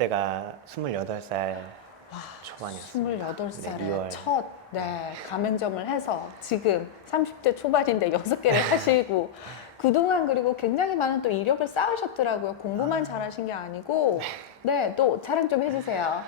그때가 28살 초반이었습니다. 28살에 네, 2월. 첫 네, 가맹점을 해서 지금 30대 초반인데 6개를 하시고 그동안 그리고 굉장히 많은 또 이력을 쌓으셨더라고요. 공부만 잘하신 게 아니고 네, 또 자랑 좀 해주세요.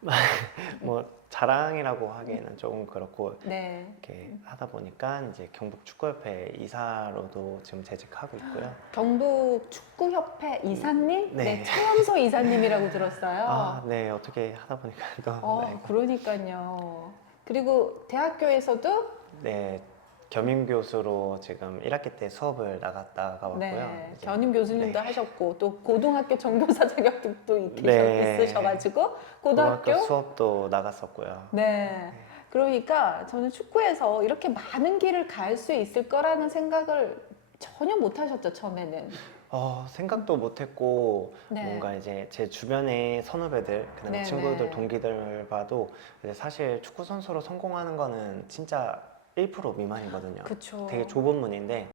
뭐 자랑이라고 하기에는 조금 그렇고 네. 이렇게 하다 보니까 이제 경북 축구협회 이사로도 지금 재직하고 있고요. 경북 축구협회 이사님? 네. 네. 최영서 이사님이라고 들었어요. 아, 네 어떻게 하다 보니까 또 어, 네. 그러니까요. 그리고 대학교에서도 네 겸임 교수로 지금 1학기 때 수업을 나갔다가 왔고요. 네, 이제 견임 교수님도 네. 하셨고 또 고등학교 정교사 자격증도 있- 네. 있으셔가지고 고등학교 수업도 나갔었고요. 네. 그러니까 저는 축구에서 이렇게 많은 길을 갈 수 있을 거라는 생각을 전혀 못 하셨죠 처음에는. 어, 생각도 못했고 네. 뭔가 이제 제 주변의 선후배들, 그다음에 네, 친구들, 네. 동기들 봐도 이제 사실 축구 선수로 성공하는 거는 진짜 1% 미만이거든요. 그렇죠. 되게 좁은 문인데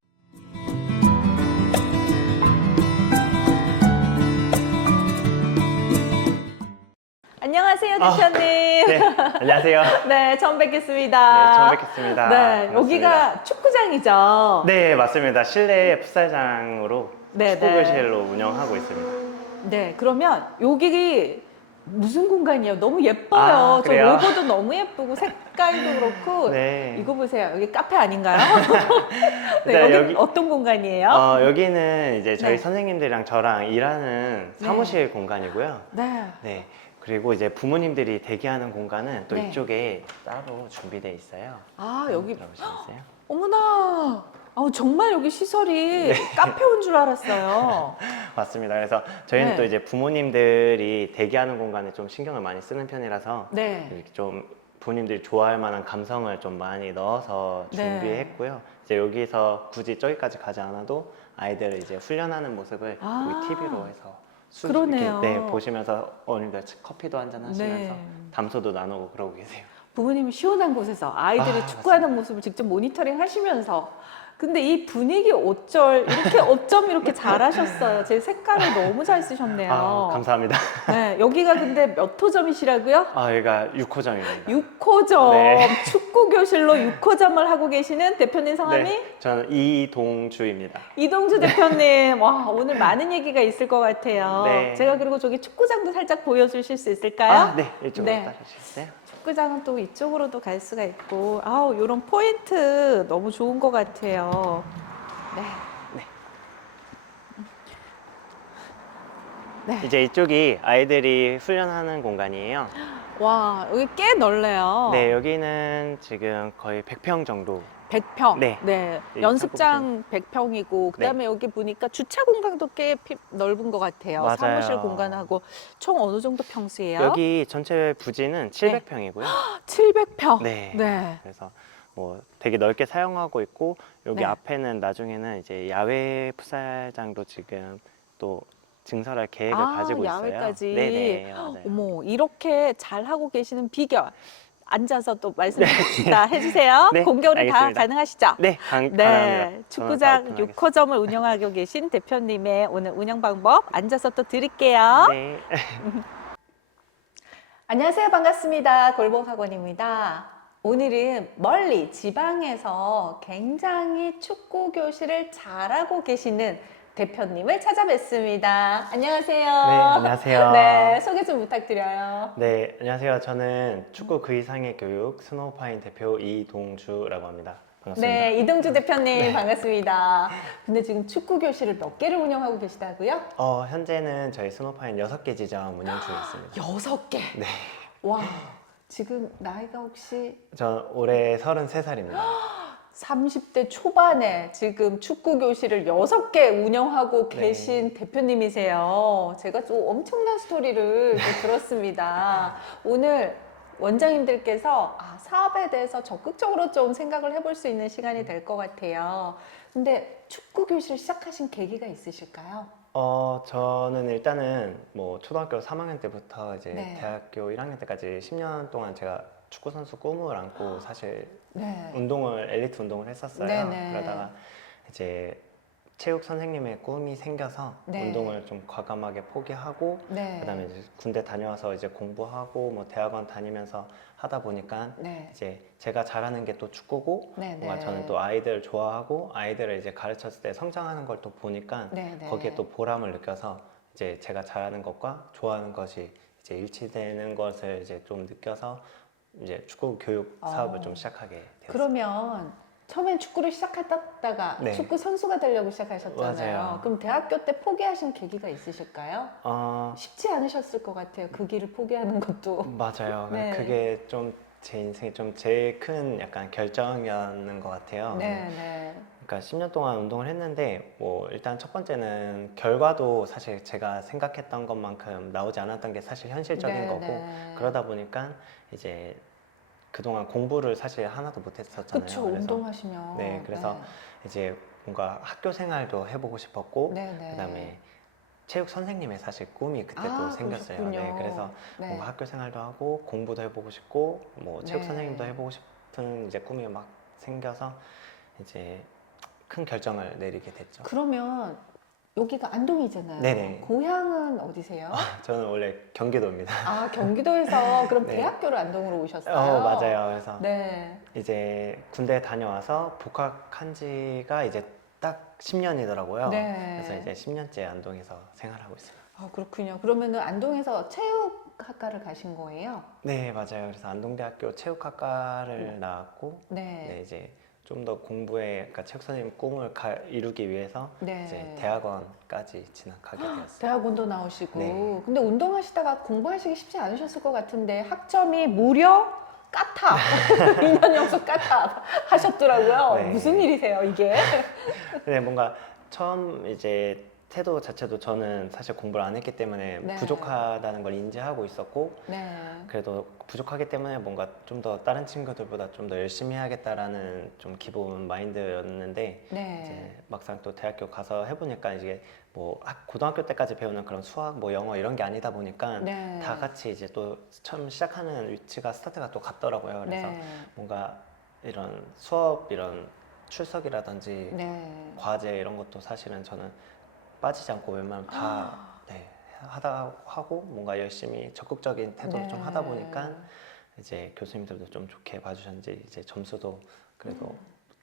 안녕하세요 아, 대표님. 네 안녕하세요. 네, 처음 뵙겠습니다. 네 처음 뵙겠습니다. 네, 반갑습니다. 여기가 축구장이죠. 네 맞습니다. 실내 풋살장으로 네, 축구교실로 운영하고 있습니다. 네, 그러면 여기 무슨 공간이에요? 너무 예뻐요. 아, 저 그래요? 로고도 너무 예쁘고 색깔도 그렇고 네. 이거 보세요. 여기 카페 아닌가요? 네, 네, 여기, 여기- 어떤 공간이에요? 어, 여기는 이제 저희 네. 선생님들이랑 저랑 일하는 네. 사무실 공간이고요. 네. 네. 그리고 이제 부모님들이 대기하는 공간은 또 네. 이쪽에 따로 준비되어 있어요. 아, 여기 들어보시겠어요? 어머나. 아우, 정말 여기 시설이 카페 온 줄 알았어요. 맞습니다. 그래서 저희는 네. 또 이제 부모님들이 대기하는 공간에 좀 신경을 많이 쓰는 편이라서 네. 이렇게 좀 부모님들이 좋아할 만한 감성을 좀 많이 넣어서 네. 준비했고요. 이제 여기서 굳이 저기까지 가지 않아도 아이들을 이제 훈련하는 모습을 아. 여기 TV로 해서 수- 그러네요. 이렇게, 네, 보시면서 어머님들 커피도 한잔 하시면서 네. 담소도 나누고 그러고 계세요. 부모님이 시원한 곳에서 아이들이 아, 축구하는 모습을 직접 모니터링 하시면서 근데 이 분위기 어쩔 이렇게 어쩜 이렇게 잘하셨어요. 제 색깔을 너무 잘 쓰셨네요. 아, 감사합니다. 네, 여기가 근데 몇 호점이시라고요? 아, 여기가 6호점입니다. 6호점 네. 축구 교실로 6호점을 하고 계시는 대표님 성함이 네, 저는 이동주입니다. 이동주 대표님. 와 오늘 많은 얘기가 있을 것 같아요. 네. 제가 그리고 저기 축구장도 살짝 보여주실 수 있을까요? 아, 네, 이쪽으로 네. 따라주시겠어요? 축구장은 또 이쪽으로도 갈 수가 있고 아우 이런 포인트 너무 좋은 것 같아요. 네. 네. 이제 이쪽이 아이들이 훈련하는 공간이에요. 와 여기 꽤 넓네요. 네, 여기는 지금 거의 100평 정도. 100평. 네. 네. 네, 연습장 100평이고 그다음에 여기 보니까 주차 공간도 꽤 피- 넓은 것 같아요. 맞아요. 사무실 공간하고 총 어느 정도 평수예요? 여기 전체 부지는 700평이고요. 700평. 네. 네. 그래서 뭐 되게 넓게 사용하고 있고 여기 네. 앞에는 나중에는 이제 야외 풋살장도 지금 또 증설할 계획을 아, 가지고 있어요. 야외까지. 네네. 맞아요. 어머 이렇게 잘 하고 계시는 비결 앉아서 또 말씀 다 해주세요. 네, 공개로 다 알겠습니다. 가능하시죠? 네, 강, 네, 가능합니다. 저는 다 축구장 오픈하겠습니다. 6호점을 운영하고 계신 대표님의 오늘 운영 방법 앉아서 또 드릴게요. 네. 안녕하세요. 반갑습니다. 골목학원입니다. 오늘은 멀리 지방에서 굉장히 축구 교실을 잘하고 계시는 대표님을 찾아뵙습니다. 안녕하세요. 네, 안녕하세요. 네, 소개 좀 부탁드려요. 네, 안녕하세요. 저는 축구 그 이상의 교육 스노우파인 대표 이동주라고 합니다. 반갑습니다. 네, 이동주 대표님 네. 반갑습니다. 근데 지금 축구 교실을 몇 개를 운영하고 계시다고요? 어, 현재는 저희 스노우파인 6개 지점 운영 중에 있습니다. 여섯 개. 네. 와, 지금 나이가 혹시 저 올해 33살입니다. 30대 초반에 지금 축구 교실을 여섯 개 운영하고 네. 계신 대표님이세요. 제가 좀 엄청난 스토리를 또 들었습니다. 오늘 원장님들께서 아, 사업에 대해서 적극적으로 좀 생각을 해볼 수 있는 시간이 될 것 같아요. 근데 축구 교실 시작하신 계기가 있으실까요? 어, 저는 일단은 뭐 초등학교 3학년 때부터 이제 네. 대학교 1학년 때까지 10년 동안 제가 축구 선수 꿈을 안고 사실 네. 운동을 엘리트 운동을 했었어요. 네네. 그러다가 이제 체육 선생님의 꿈이 생겨서 네. 운동을 좀 과감하게 포기하고 네. 그다음에 이제 군대 다녀와서 이제 공부하고 뭐 대학원 다니면서 하다 보니까 네. 이제 제가 잘하는 게 또 축구고 네, 뭔가 네. 저는 또 아이들 좋아하고 아이들을 이제 가르쳤을 때 성장하는 걸 또 보니까 네, 네. 거기에 또 보람을 느껴서 이제 제가 잘하는 것과 좋아하는 것이 이제 일치되는 것을 이제 좀 느껴서 이제 축구 교육 사업을 어. 좀 시작하게 되었어요. 그러면 처음엔 축구를 시작했다가 네. 축구 선수가 되려고 시작하셨잖아요. 맞아요. 그럼 대학교 때 포기하신 계기가 있으실까요? 어, 쉽지 않으셨을 것 같아요. 그 길을 포기하는 것도. 맞아요. 네. 그게 좀 제 인생에 좀 제일 큰 약간 결정이었는 것 같아요. 네, 네. 그러니까 10년 동안 운동을 했는데 뭐 일단 첫 번째는 결과도 사실 제가 생각했던 것만큼 나오지 않았던 게 사실 현실적인 네, 거고 네. 그러다 보니까 이제 그동안 공부를 사실 하나도 못 했었잖아요. 그쵸, 그래서 운동하시면. 네, 그래서 이제 뭔가 학교 생활도 해보고 싶었고 네, 네. 그다음에 체육 선생님의 사실 꿈이 그때 또 아, 생겼어요. 그러셨군요. 네, 그래서 네. 뭔가 학교 생활도 하고 공부도 해보고 싶고 뭐 체육 네. 선생님도 해보고 싶은 이제 꿈이 막 생겨서 이제 큰 결정을 내리게 됐죠. 그러면 여기가 안동이잖아요. 네네. 고향은 어디세요? 저는 원래 경기도입니다. 아, 경기도에서 그럼 네. 대학교를 안동으로 오셨어요? 어 맞아요. 그래서 네. 이제 군대 다녀와서 복학한 지가 이제 딱 10년이더라고요. 네. 그래서 이제 10년째 안동에서 생활하고 있어요. 아, 그렇군요. 그러면은 안동에서 체육학과를 가신 거예요? 네 맞아요. 그래서 안동대학교 체육학과를 나왔고 네. 네, 이제 좀 더 공부에 그러니까 체육 선생님 꿈을 가- 이루기 위해서 네. 이제 대학원까지 진학하게 되었어요. 대학원도 나오시고. 네. 근데 운동하시다가 공부하시기 쉽지 않으셨을 것 같은데 학점이 무려 까탑! 2년 연속 까탑 하셨더라고요. 네. 무슨 일이세요, 이게? 근데 뭔가 처음 이제 태도 자체도 저는 사실 공부를 안 했기 때문에 네. 부족하다는 걸 인지하고 있었고 네. 그래도 부족하기 때문에 뭔가 좀 더 다른 친구들보다 좀 더 열심히 해야겠다라는 좀 기본 마인드였는데 네. 이제 막상 또 대학교 가서 해보니까 이게 뭐 학- 고등학교 때까지 배우는 그런 수학 뭐 영어 이런 게 아니다 보니까 네. 다 같이 이제 또 처음 시작하는 위치가 스타트가 또 같더라고요. 그래서 네. 뭔가 이런 수업 이런 출석이라든지 네. 과제 이런 것도 사실은 저는 빠지지 않고 웬만하면 다 아. 네, 하다 하고 뭔가 열심히 적극적인 태도를 좀 네. 하다 보니까 이제 교수님들도 좀 좋게 봐주셨는지 이제 점수도 그래도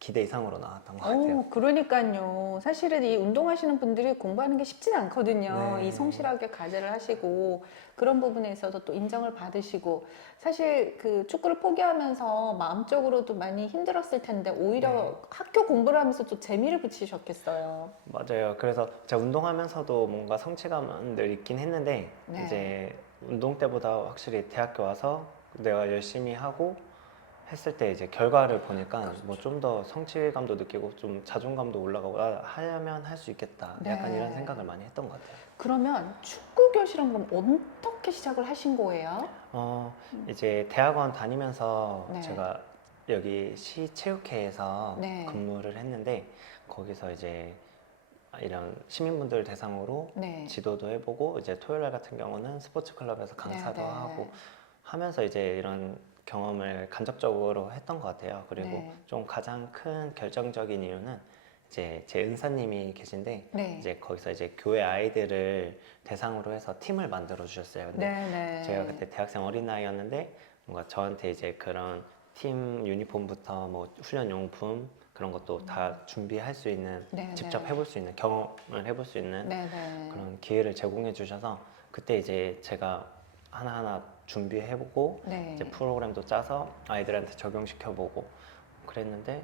기대 이상으로 나왔던 것 같아요. 오, 그러니까요. 사실은 이 운동하시는 분들이 공부하는 게 쉽지는 않거든요. 네. 이 성실하게 과제를 하시고 그런 부분에 있어서 또 인정을 받으시고 사실 그 축구를 포기하면서 마음적으로도 많이 힘들었을 텐데 오히려 네. 학교 공부를 하면서 또 재미를 붙이셨겠어요. 맞아요. 그래서 제가 운동하면서도 뭔가 성취감은 늘 있긴 했는데 네. 이제 운동 때보다 확실히 대학교 와서 내가 열심히 하고 했을 때 이제 결과를 보니까. 뭐 좀 더 성취감도 느끼고 좀 자존감도 올라가고 아, 하면 할 수 있겠다. 약간 네. 이런 생각을 많이 했던 것 같아요. 그러면 축구 교실은 그럼 어떻게 시작을 하신 거예요? 어, 이제 대학원 다니면서 네. 제가 여기 시체육회에서 네. 근무를 했는데 거기서 이제 이런 시민분들 대상으로 네. 지도도 해보고 이제 토요일 날 같은 경우는 스포츠 클럽에서 강사도 네, 네. 하고 하면서 이제 이런 경험을 간접적으로 했던 것 같아요. 그리고 네. 좀 가장 큰 결정적인 이유는 이제 제 은사님이 계신데 네. 이제 거기서 이제 교회 아이들을 대상으로 해서 팀을 만들어 주셨어요. 근데 네, 네. 제가 그때 대학생 어린 나이였는데 뭔가 저한테 이제 그런 팀 유니폼부터 뭐 훈련 용품 그런 것도 다 준비할 수 있는 네, 직접 네. 해볼 수 있는 경험을 해볼 수 있는 네, 네. 그런 기회를 제공해 주셔서 그때 이제 제가 하나하나 준비해보고 네. 이제 프로그램도 짜서 아이들한테 적용시켜보고 그랬는데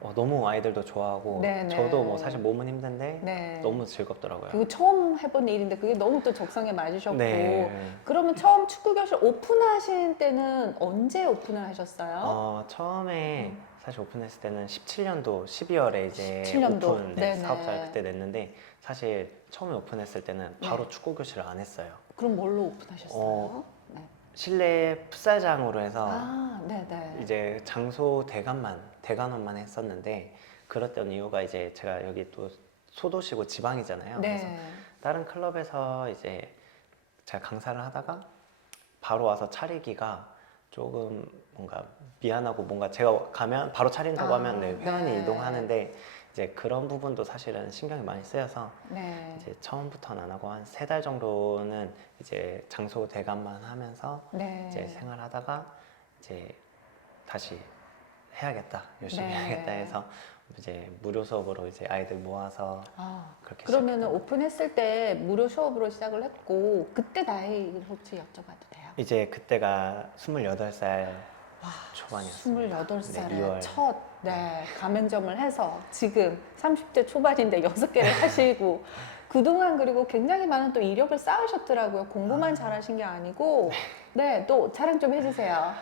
어, 너무 아이들도 좋아하고 네, 네. 저도 뭐 사실 몸은 힘든데 네. 너무 즐겁더라고요. 그거 처음 해본 일인데 그게 너무 또 적성에 맞으셨고 네. 그러면 처음 축구 교실 오픈하신 때는 언제 오픈을 하셨어요? 어, 처음에 음. 사실 오픈했을 때는 17년도 12월에 이제 17년도? 오픈 네, 네네. 사업자를 그때 냈는데 사실 처음에 오픈했을 때는 바로 축구 교실을 안 했어요. 그럼 뭘로 오픈하셨어요? 어, 네. 실내 풋살장으로 해서 아, 네, 네. 이제 장소 대관만 대관원만 했었는데 그랬던 이유가 이제 제가 여기 또 소도시고 지방이잖아요. 그래서 네. 다른 클럽에서 이제 제가 강사를 하다가 바로 와서 차리기가 조금 뭔가 미안하고 뭔가 제가 가면 바로 차린다고 아, 하면 네, 회원이 네. 이동하는데 이제 그런 부분도 사실은 신경이 많이 쓰여서 네. 이제 처음부터는 안 하고 한 세 달 정도는 이제 장소 대관만 하면서 네. 이제 생활하다가 이제 다시 해야겠다 열심히 네. 해야겠다 해서 이제 무료 수업으로 이제 아이들 모아서 아, 그렇게 시작했던 오픈했을 때 무료 수업으로 시작을 했고 그때 나이를 혹시 여쭤봐도 돼요? 이제 그때가 28살 와, 초반이었습니다. 28살에 네, 2월. 첫 네, 가맹점을 해서 지금 30대 초반인데 6개를 하시고 그동안 그리고 굉장히 많은 또 이력을 쌓으셨더라고요. 공부만 아. 잘하신 게 아니고 네, 또 자랑 좀 해주세요.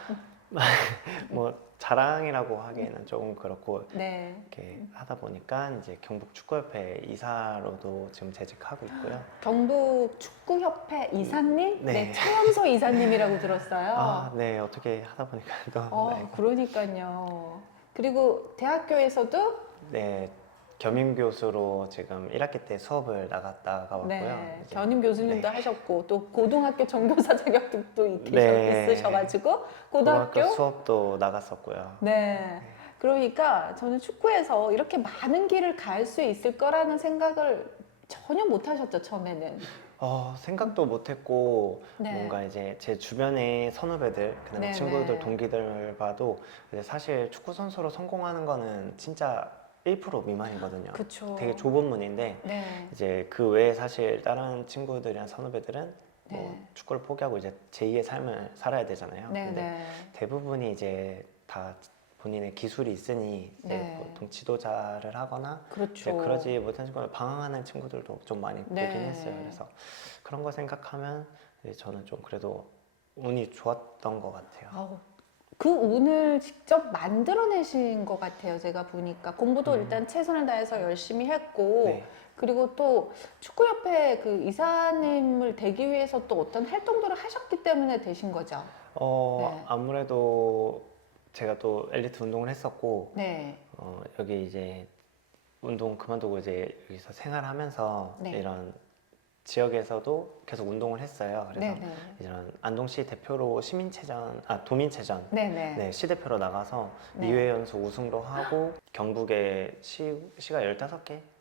뭐 자랑이라고 하기에는 조금 그렇고 네. 이렇게 하다 보니까 이제 경북 축구협회 이사로도 지금 재직하고 있고요. 경북 축구협회 이사님? 네. 네. 최연소 이사님이라고 들었어요. 아, 네 어떻게 하다 보니까 또 어, 네, 그러니까요. 그리고 대학교에서도 네 겸임 교수로 지금 1학기 때 수업을 나갔다가 왔고요. 네, 이제 견임 교수님도 네. 하셨고 또 고등학교 정교사 자격증도 있- 네. 있으셔가지고 고등학교 수업도 나갔었고요. 네. 그러니까 저는 축구에서 이렇게 많은 길을 갈 수 있을 거라는 생각을 전혀 못 하셨죠 처음에는. 어, 생각도 못했고 네. 뭔가 이제 제 주변의 선후배들, 그다음 네, 친구들, 네. 동기들 봐도 이제 사실 축구 선수로 성공하는 거는 진짜 1% 미만이거든요. 그렇죠. 되게 좁은 문인데 네. 이제 그 외에 사실 다른 친구들이랑 선후배들은 뭐 네. 축구를 포기하고 이제 제2의 삶을 살아야 되잖아요. 네, 근데 네. 대부분이 이제 다 본인의 기술이 있으니 네. 보통 지도자를 하거나 그렇죠. 그러지 못한 친구들 방황하는 친구들도 좀 많이 네. 보긴 했어요. 그래서 그런 거 생각하면 이제 저는 좀 그래도 운이 좋았던 것 같아요. 아우, 그 운을 직접 만들어내신 것 같아요. 제가 보니까 공부도 음. 일단 최선을 다해서 열심히 했고 네. 그리고 또 축구협회 그 이사님을 되기 위해서 또 어떤 활동들을 하셨기 때문에 되신 거죠. 어 네. 아무래도 제가 또 엘리트 운동을 했었고 네. 어, 여기 이제 운동 그만두고 이제 여기서 생활하면서 네. 이런 지역에서도 계속 운동을 했어요. 그래서 네네. 이런 안동시 대표로 시민체전, 아 도민체전, 네네. 네 시 대표로 나가서 네. 2회 연속 우승도 하고 경북에 시 시가 15개 뭐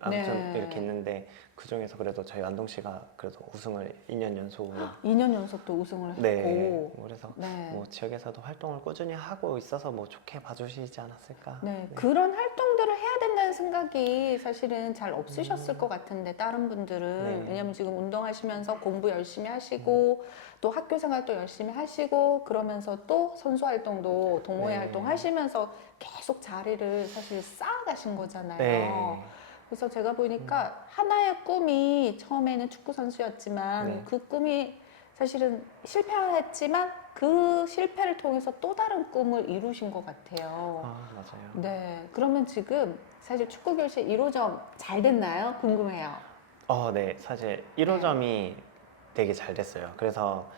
아무튼 네. 이렇게 있는데 그 중에서 그래도 저희 안동시가 그래도 우승을 2년 연속으로 2년 연속 또 우승을 했고. 네 그래서 네. 뭐 지역에서도 활동을 꾸준히 하고 있어서 뭐 좋게 봐주시지 않았을까 네, 그런 활동들을 해야 된다는 생각이 사실은 잘 없으셨을 것 같은데 다른 분들은 음. 네. 왜냐면 지금 운동하시면서 공부 열심히 하시고 또 학교 생활도 열심히 하시고 그러면서 또 선수 활동도 동호회 네. 활동 하시면서 계속 자리를 사실 쌓아가신 거잖아요. 네. 그래서 제가 보니까 하나의 꿈이 처음에는 축구 선수였지만 네. 그 꿈이 사실은 실패했지만 그 실패를 통해서 또 다른 꿈을 이루신 것 같아요. 아 맞아요. 네, 그러면 지금 사실 축구 교실 1호점 잘 됐나요? 궁금해요. 어, 네. 사실 1호점이 되게 잘 됐어요. 그래서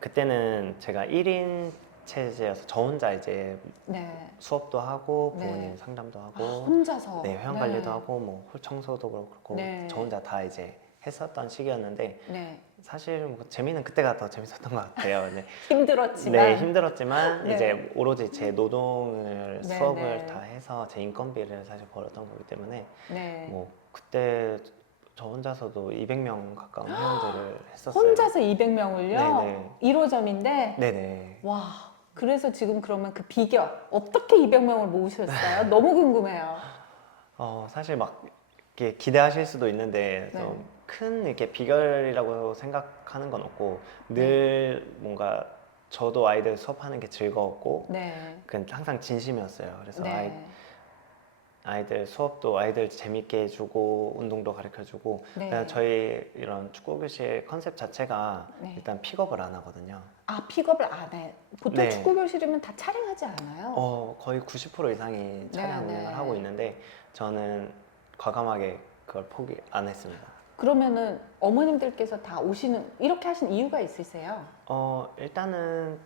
그때는 제가 1인 체제여서 저 혼자 이제 네, 수업도 하고 네. 부모님 상담도 아, 하고 혼자서. 네, 회원 네. 관리도 하고 뭐 홀 청소도 그렇고 네. 저 혼자 다 이제 했었던 시기였는데 네, 사실 뭐 재미는 그때가 더 재밌었던 것 같아요. 네, 힘들었지만. 네 힘들었지만 네. 이제 오로지 제 노동을 네, 수업을 네. 다 해서 제 인건비를 사실 벌었던 거기 때문에 네. 뭐 그때 저 혼자서도 200명 가까운 회원들을 했었어요. 혼자서 200명을요? 네네. 1호점인데 네네. 와, 그래서 지금 그러면 그 비결 어떻게 200명을 모으셨어요? 너무 궁금해요. 어 사실 막 이렇게 기대하실 수도 있는데 네. 좀큰 이렇게 비결이라고 생각하는 건 없고 늘 뭔가 저도 아이들 수업하는 게 즐거웠고 네. 그건 항상 진심이었어요. 그래서 네. 아이, 아이들 수업도 아이들 재밌게 해주고 운동도 가르쳐주고 네. 그냥 저희 이런 축구 교실 컨셉 자체가 네. 일단 픽업을 안 하거든요. 아, 픽업을 안 해. 보통 네. 축구 교실이면 다 촬영하지 않아요? 어, 거의 90% 이상이 차량 네, 네. 하고 있는데 저는 과감하게 그걸 포기 안 했습니다. 그러면은 어머님들께서 다 오시는 이렇게 하신 이유가 있으세요? 어, 일단은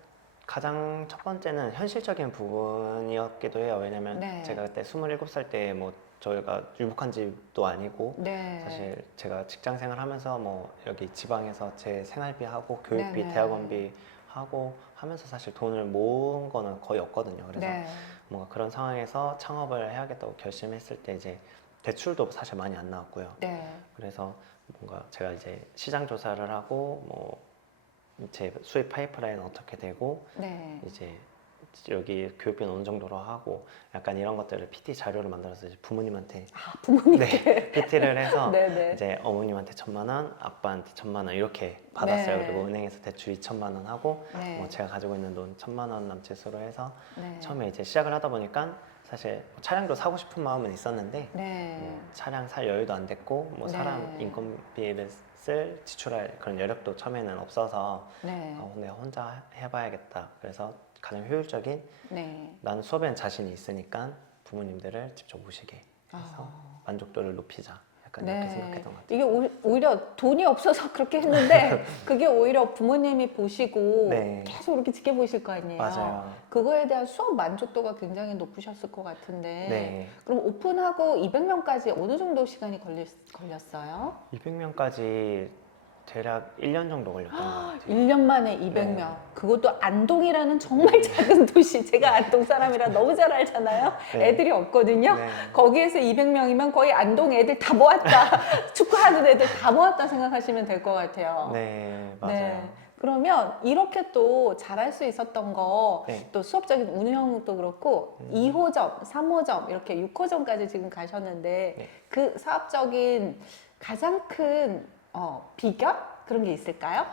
가장 첫 번째는 현실적인 부분이었기도 해요. 왜냐면 네. 제가 그때 27살 때 뭐 저희가 유복한 집도 아니고 네. 사실 제가 직장 생활하면서 뭐 여기 지방에서 제 생활비 하고 교육비, 네 네. 대학원비 하고 하면서 사실 돈을 모은 거는 거의 없거든요. 그래서 네. 뭔가 그런 상황에서 창업을 해야겠다고 결심했을 때 이제 대출도 사실 많이 안 나왔고요. 네. 그래서 뭔가 제가 이제 시장 조사를 하고 뭐 제 수입 파이프라인 어떻게 되고 네. 이제 여기 교육비는 어느 정도로 하고 약간 이런 것들을 PT 자료를 만들어서 이제 부모님한테 아, 부모님께. 네, PT를 해서 네, 네. 이제 어머님한테 천만 원, 아빠한테 천만 원 이렇게 받았어요. 네. 그리고 은행에서 대출 2천만 원 하고 네. 뭐 제가 가지고 있는 돈 천만 원 남짓으로 해서 네. 처음에 이제 시작을 하다 보니까 사실 차량도 사고 싶은 마음은 있었는데 네. 뭐 차량 살 여유도 안 됐고 뭐 사람 네. 인건비를 쓸 지출할 그런 여력도 처음에는 없어서 네. 어, 내가 혼자 해봐야겠다. 그래서 가장 효율적인 네. 나는 수업에는 자신이 있으니까 부모님들을 직접 모시게 해서 아. 만족도를 높이자. 약간 이렇게 생각했던 것 같아요. 이게 오- 오히려 돈이 없어서 그렇게 했는데 그게 오히려 부모님이 보시고 네. 계속 이렇게 지켜보실 거 아니에요. 맞아요. 그거에 대한 수업 만족도가 굉장히 높으셨을 것 같은데. 네. 그럼 오픈하고 200명까지 어느 정도 시간이 걸렸, 걸렸어요? 200명까지 대략 1년 정도 걸렸던 것 같아요. 1년 만에 200명. 네. 그것도 안동이라는 정말 작은 도시. 제가 안동 사람이라 너무 잘 알잖아요. 네. 애들이 없거든요. 네. 거기에서 200명이면 거의 안동 애들 다 모았다. 축구하는 애들 다 모았다 생각하시면 될 것 같아요. 네, 맞아요. 네. 그러면 이렇게 또 잘할 수 있었던 거, 네. 또 수업적인 운영도 그렇고, 음. 2호점, 3호점, 이렇게 6호점까지 지금 가셨는데, 네. 그 사업적인 가장 큰 어, 비결? 그런 게 있을까요?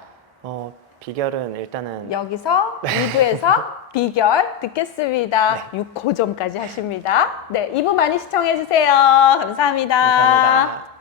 어, 비결은 일단은 여기서 2부에서 비결 듣겠습니다. 네. 6호점까지 하십니다. 네, 2부 많이 시청해주세요. 감사합니다. 감사합니다.